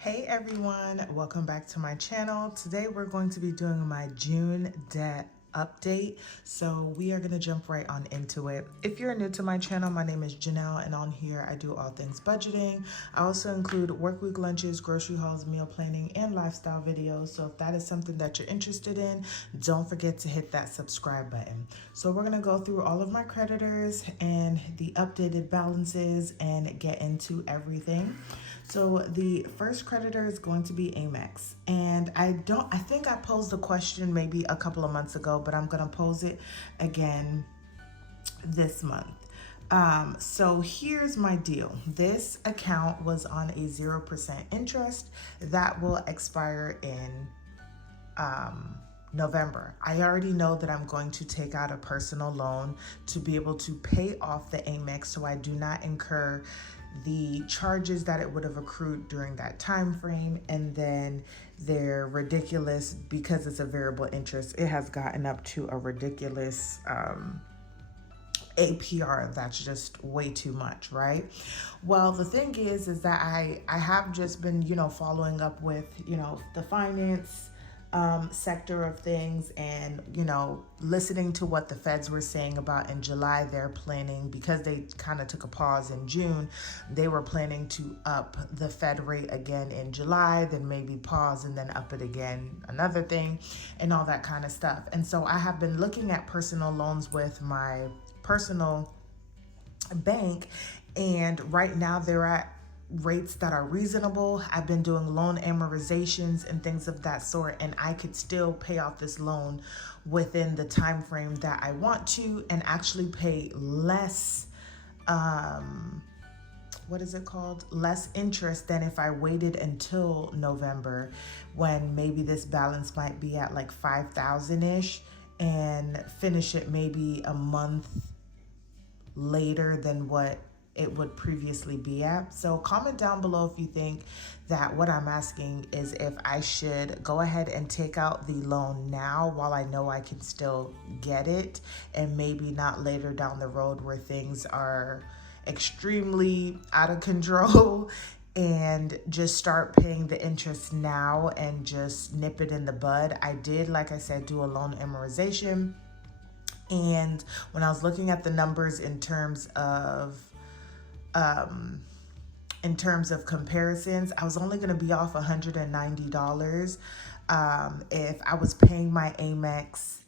Hey everyone, welcome back to my channel. Today we're going to be doing my June debt update. So we are going to jump right on into it. If you're new to my channel, my name is Janelle and on here I do all things budgeting. I also include work week lunches, grocery hauls, meal planning, and lifestyle videos. So if that is something that you're interested in, don't forget to hit that subscribe button. So we're going to go through all of my creditors and the updated balances and get into everything. So the first creditor is going to be Amex. And I think I posed a question maybe a couple of months ago, but I'm going to pose it again this month. So here's my deal. This account was on a 0% interest that will expire in November. I already know that I'm going to take out a personal loan to be able to pay off the Amex so I do not incur the charges that it would have accrued during that time frame, and then they're ridiculous because it's a variable interest. It has gotten up to a ridiculous APR that's just way too much, right? Well, the thing is that I have just been, following up with, the finance sector of things and, listening to what the feds were saying about in July. They're planning, because they kind of took a pause in June, they were planning to up the Fed rate again in July, then maybe pause and then up it again, another thing, and all that kind of stuff. And so I have been looking at personal loans with my personal bank, and right now they're at rates that are reasonable. I've been doing loan amortizations and things of that sort, and I could still pay off this loan within the time frame that I want to and actually pay less less interest than if I waited until November, when maybe this balance might be at like 5,000-ish, and finish it maybe a month later than what it would previously be at. So comment down below if you think that what I'm asking is if I should go ahead and take out the loan now while I know I can still get it, and maybe not later down the road where things are extremely out of control, and just start paying the interest now and just nip it in the bud. I did, like I said, do a loan amortization, and when I was looking at the numbers in terms of comparisons, I was only going to be off $190 if I was paying my Amex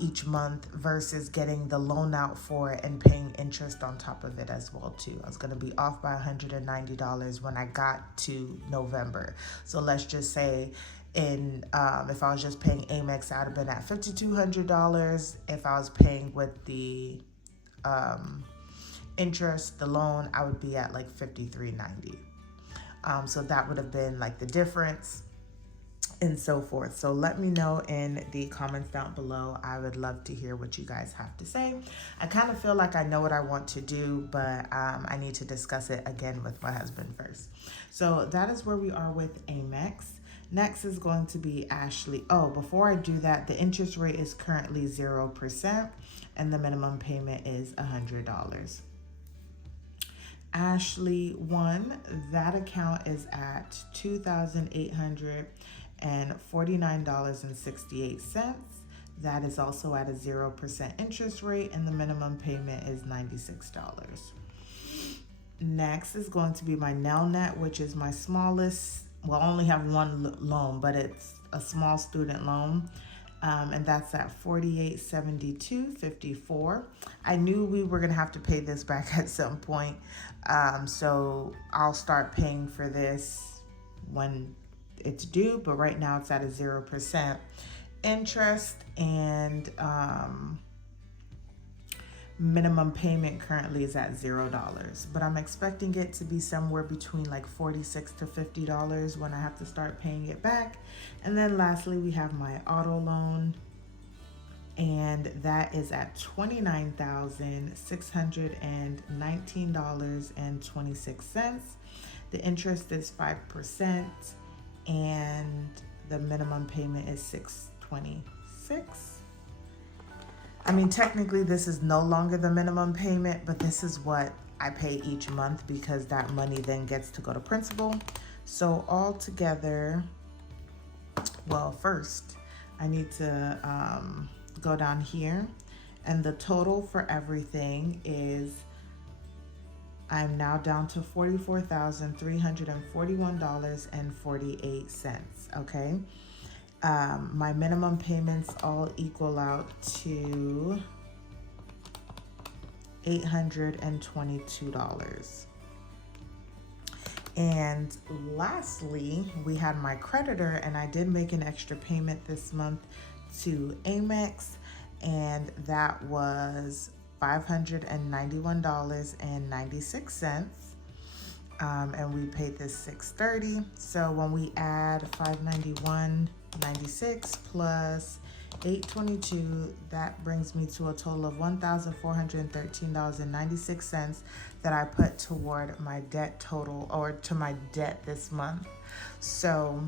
each month versus getting the loan out for it and paying interest on top of it as well too. I was going to be off by $190 when I got to November. So let's just say if I was just paying Amex, I'd have been at $5,200. If I was paying with the interest, the loan, I would be at like $5,390. So that would have been like the difference, and so forth. So let me know in the comments down below. I would love to hear what you guys have to say. I kind of feel like I know what I want to do, but I need to discuss it again with my husband first. So that is where we are with Amex. Next is going to be Ashley. Oh, before I do that, the interest rate is currently 0% and the minimum payment is $100. Ashley 1, that account is at $2,849.68. That is also at a 0% interest rate, and the minimum payment is $96. Next is going to be my Nelnet, which is my smallest. Well, I only have one loan, but it's a small student loan. And that's at $48.72.54. I knew we were gonna have to pay this back at some point, so I'll start paying for this when it's due. But right now it's at a 0% interest, and minimum payment currently is at $0. But I'm expecting it to be somewhere between like $46 to $50 when I have to start paying it back. And then lastly, we have my auto loan, and that is at $29,619.26. The interest is 5%, and the minimum payment is $626. I mean, technically this is no longer the minimum payment, but this is what I pay each month because that money then gets to go to principal. So all together, well, first I need to go down here, and the total for everything is, I'm now down to $44,341.48. Okay. My minimum payments all equal out to $822. And lastly, we had my creditor, and I did make an extra payment this month to Amex, and that was $591.96. And we paid this $630. So when we add $591.96 plus $822, that brings me to a total of $1,413.96 that I put toward my debt total, or to my debt this month. So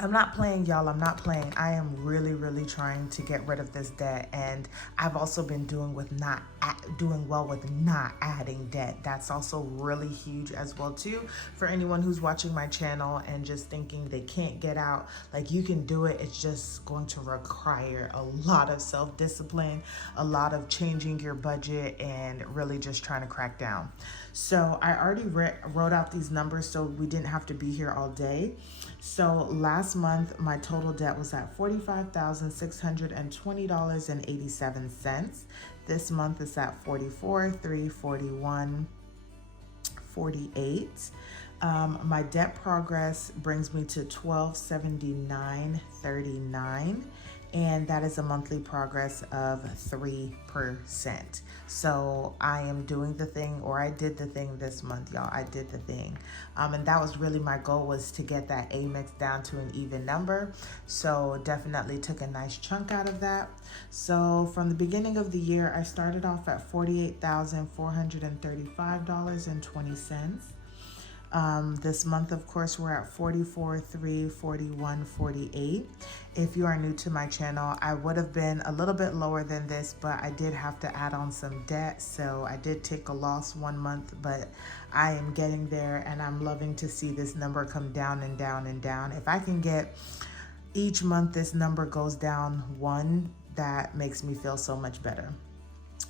I'm not playing, y'all. I'm not playing. I am really, really trying to get rid of this debt, and I've also been doing well with not adding debt. That's also really huge as well too. For anyone who's watching my channel and just thinking they can't get out, like, you can do it. It's just going to require a lot of self-discipline, a lot of changing your budget, and really just trying to crack down. So I already wrote out these numbers so we didn't have to be here all day. So last month, my total debt was at $45,620.87. This month is at $44,341.48. My debt progress brings me to $1,279.39. And that is a monthly progress of 3%. So I am doing the thing, or I did the thing this month, y'all. I did the thing. And that was really my goal, was to get that Amex down to an even number. So definitely took a nice chunk out of that. So from the beginning of the year, I started off at $48,435.20. This month, of course, we're at $44,341.48. If you are new to my channel, I would have been a little bit lower than this, but I did have to add on some debt. So I did take a loss one month, but I am getting there, and I'm loving to see this number come down and down and down. If I can get each month this number goes down one, that makes me feel so much better.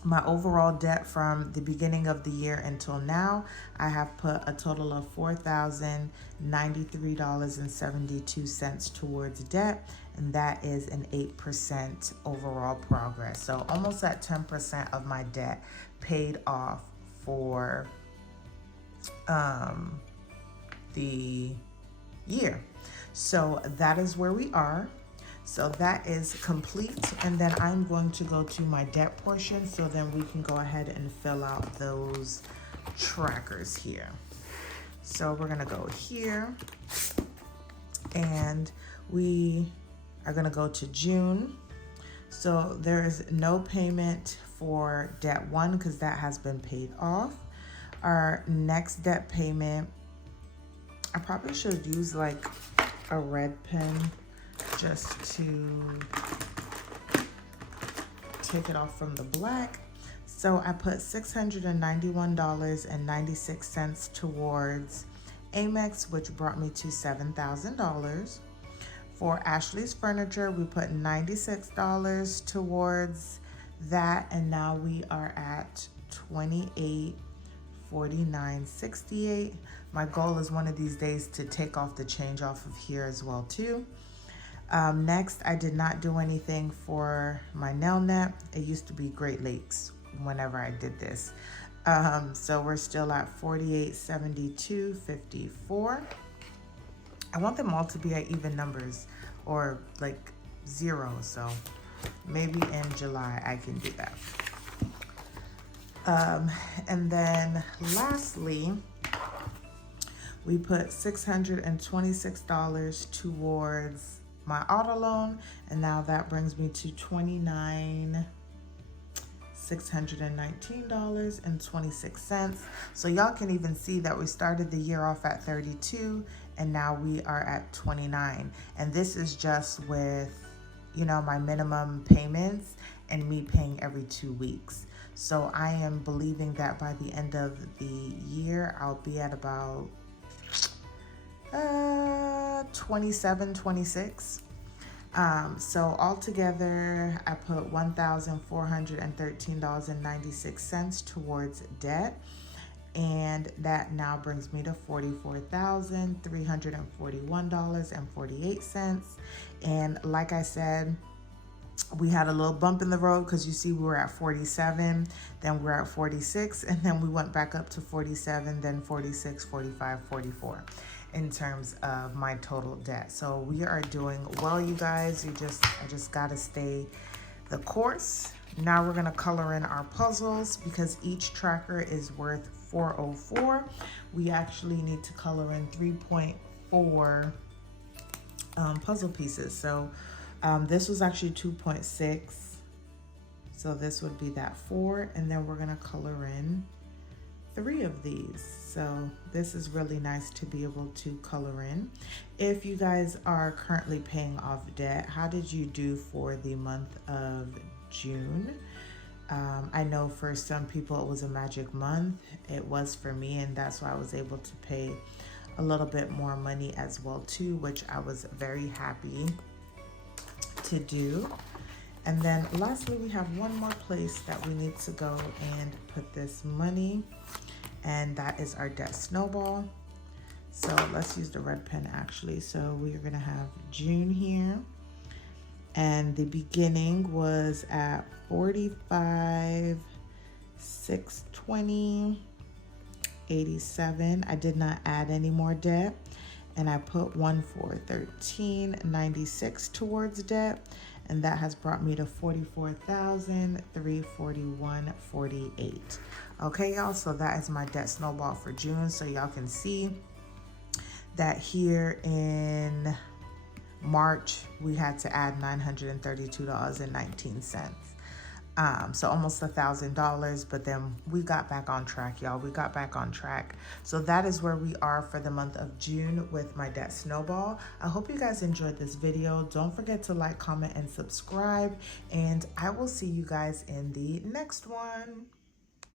My overall debt from the beginning of the year until now, I have put a total of $4,093.72 towards debt, and that is an 8% overall progress. So almost at 10% of my debt paid off for the year. So that is where we are. So that is complete, and then I'm going to go to my debt portion, so then we can go ahead and fill out those trackers here. So we're gonna go here, and we are gonna go to June. So there is no payment for debt 1 because that has been paid off. Our next debt payment, I probably should use like a red pen just to take it off from the black. So I put $691.96 towards Amex, which brought me to $7,000. For Ashley's Furniture, we put $96 towards that, and now we are at $28.49.68. My goal is one of these days to take off the change off of here as well too. Next, I did not do anything for my nail net. It used to be Great Lakes whenever I did this. So we're still at $48.72.54. I want them all to be at even numbers, or like 0. So maybe in July I can do that. And then lastly, we put $626 towards my auto loan, and now that brings me to $29,619.26. So y'all can even see that we started the year off at 32, and now we are at 29. And this is just with, you know, my minimum payments and me paying every 2 weeks. So I am believing that by the end of the year, I'll be at about 27, 26. So altogether, I put $1,413.96 towards debt. And that now brings me to $44,341.48. And like I said, we had a little bump in the road because you see we were at 47, then we're at 46, and then we went back up to 47, then 46, 45, 44 in terms of my total debt. So we are doing well, you guys. I just gotta stay the course. Now we're gonna color in our puzzles because each tracker is worth $404. We actually need to color in 3.4 puzzle pieces. So this was actually 2.6. So this would be that 4, and then we're gonna color in 3 of these. So this is really nice to be able to color in. If you guys are currently paying off debt, how did you do for the month of June? I know for some people it was a magic month. It was for me, and that's why I was able to pay a little bit more money as well too, which I was very happy to do. And then lastly, we have one more place that we need to go and put this money, and that is our debt snowball. So let's use the red pen actually. So we're gonna have June here, and the beginning was at 45, 620, 87. I did not add any more debt, and I put 1,413.96 towards debt, and that has brought me to 44,341.48. Okay, y'all, so that is my debt snowball for June. So y'all can see that here in March, we had to add $932.19. So almost $1,000, but then we got back on track, y'all. We got back on track. So that is where we are for the month of June with my debt snowball. I hope you guys enjoyed this video. Don't forget to like, comment, and subscribe, and I will see you guys in the next one.